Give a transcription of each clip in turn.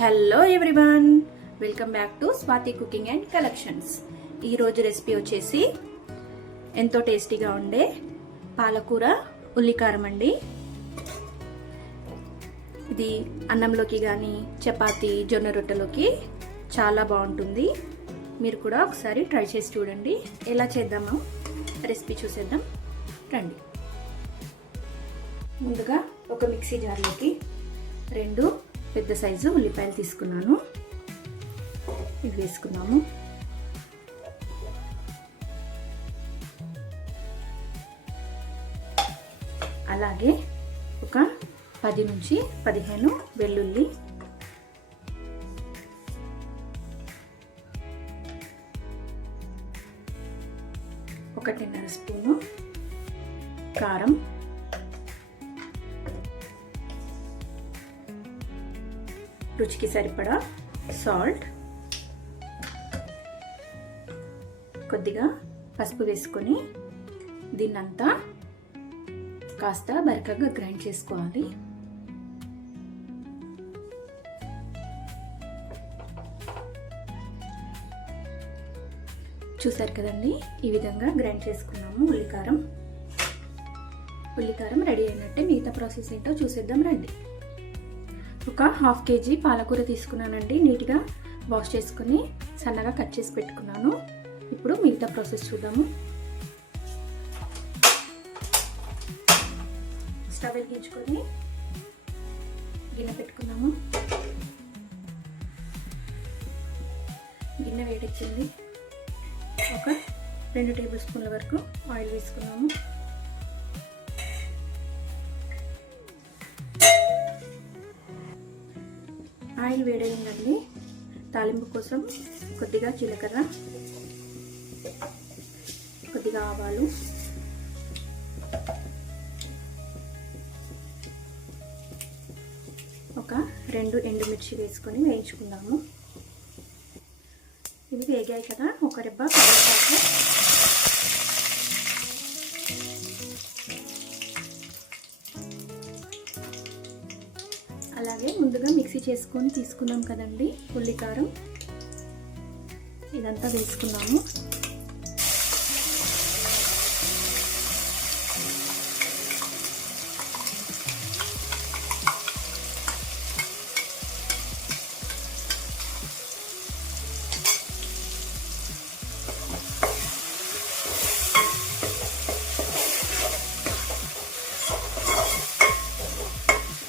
Hello everyone, welcome back to Swathi cooking and collections. ఈరోజు recipe వచ్చేసి ఎంతో టేస్టీగా ఉండే పాలకూర ఉల్లికారం అండి. ఇది అన్నంలోకి కానీ చపాతీ జొన్న రొట్టెలోకి చాలా బాగుంటుంది. మీరు కూడా ఒకసారి ట్రై చేసి చూడండి. ఎలా చేద్దామో రెసిపీ చూసేద్దాం రండి. ముందుగా ఒక మిక్సీ జార్లోకి 2 పెద్ద సైజు ఉల్లిపాయలు తీసుకున్నాను. ఇది వేసుకున్నాము. అలాగే ఒక 10 నుంచి 15 వెల్లుల్లి, ఒకటిన్నర స్పూను కారం, రుచికి సరిపడా సాల్ట్, కొద్దిగా పసుపు వేసుకొని దీన్నంతా కాస్త బరకగా గ్రైండ్ చేసుకోవాలి. చూసారు కదండి, ఈ విధంగా గ్రైండ్ చేసుకున్నాము. ఉల్లికారం రెడీ అయినట్టే. మిగతా ప్రాసెస్ ఏంటో చూసేద్దాం రండి. ఒక 1/2 kg పాలకూర తీసుకున్నానండి. నీట్గా వాష్ చేసుకుని సన్నగా కట్ చేసి పెట్టుకున్నాను. ఇప్పుడు మిగతా ప్రాసెస్ చూద్దాము. స్టవ్ వెలిగించుకొని గిన్నె పెట్టుకున్నాము. గిన్నె వేడెక్కింది. ఒక 2 టేబుల్ స్పూన్ల వరకు ఆయిల్ వేసుకున్నాము. ఆయిల్ వేడైందండి. తాలింపు కోసం కొద్దిగా జీలకర్ర, కొద్దిగా ఆవాలు, ఒక 2 ఎండుమిర్చి వేసుకొని వేయించుకుందాము. ఇవి వేగాయి కదా, ఒక రెబ్బ కరివేపాకు, అలాగే ముందుగా మిక్సీ చేసుకొని తీసుకున్నాం కదండి ఉల్లికారం, ఇదంతా వేసుకున్నాము.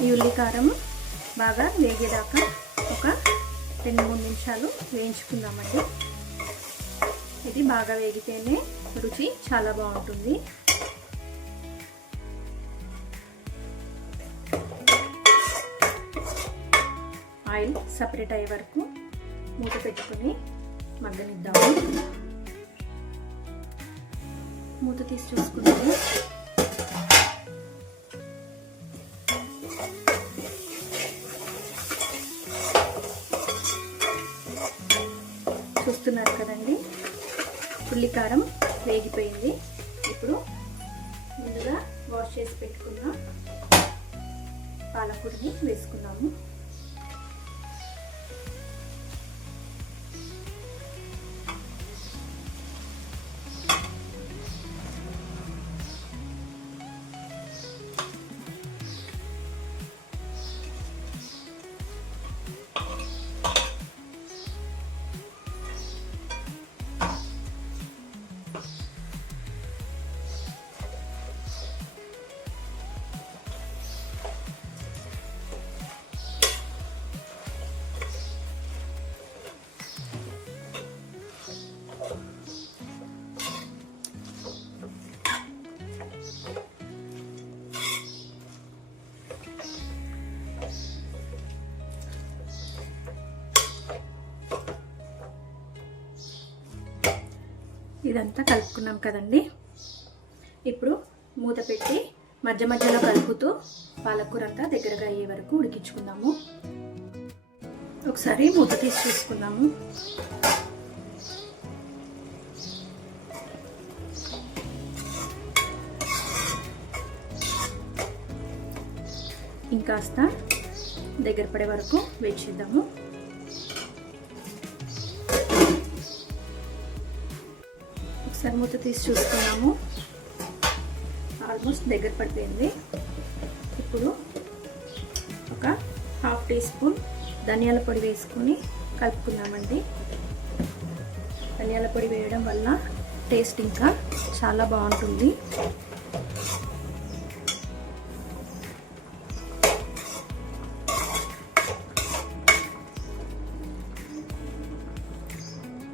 ఈ ఉల్లికారం బాగా వేగేదాకా ఒక 2-3 నిమిషాలు వేయించుకుందామండి. ఇది బాగా వేగితేనే రుచి చాలా బాగుంటుంది. ఆయిల్ సపరేట్ అయ్యే వరకు మూత పెట్టుకుని మగ్గనిద్దాము. మూత తీసి చూసుకుందాము. చూస్తున్నారు కదండి, ఉల్లికారం వేగిపోయింది. ఇప్పుడు ముందుగా వాష్ చేసి పెట్టుకున్న పాలకూరని వేసుకున్నాము. ఇదంతా కలుపుకున్నాం కదండి. ఇప్పుడు మూత పెట్టి మధ్య మధ్యలో కలుపుతూ పాలకూర అంతా దగ్గరగా అయ్యే వరకు ఉడికించుకుందాము. ఒకసారి మూత తీసి చూసుకుందాము. ఇంకాస్త దగ్గర పడే వరకు వెయిట్ చేద్దాము. ఒకసారి మూత తీసి చూసుకున్నాము. ఆల్మోస్ట్ దగ్గర పడిపోయింది. ఇప్పుడు ఒక హాఫ్ టీ స్పూన్ ధనియాల పొడి వేసుకొని కలుపుకుందామండి. ధనియాల పొడి వేయడం వల్ల టేస్ట్ ఇంకా చాలా బాగుంటుంది.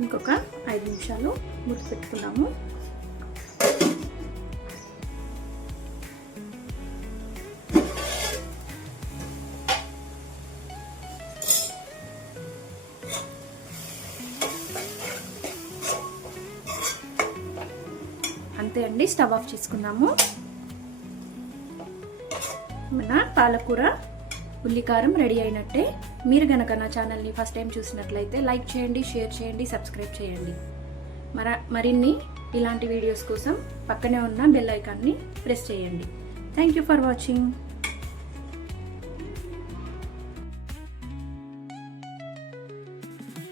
ఇంకొక 5 నిమిషాలు మూత పెట్టుకున్నాము. అంతే అండి, స్టవ్ ఆఫ్ చేసుకున్నాము. మన పాలకూర ఉల్లికారం రెడీ అయినట్టే. మీరు గనక నా ఛానల్ని ఫస్ట్ టైం చూసినట్లయితే లైక్ చేయండి, షేర్ చేయండి, సబ్స్క్రైబ్ చేయండి. మరిన్ని ఇలాంటి వీడియోస్ కోసం పక్కనే ఉన్న బెల్ ఐకాన్ని ప్రెస్ చేయండి. Thank you for watching.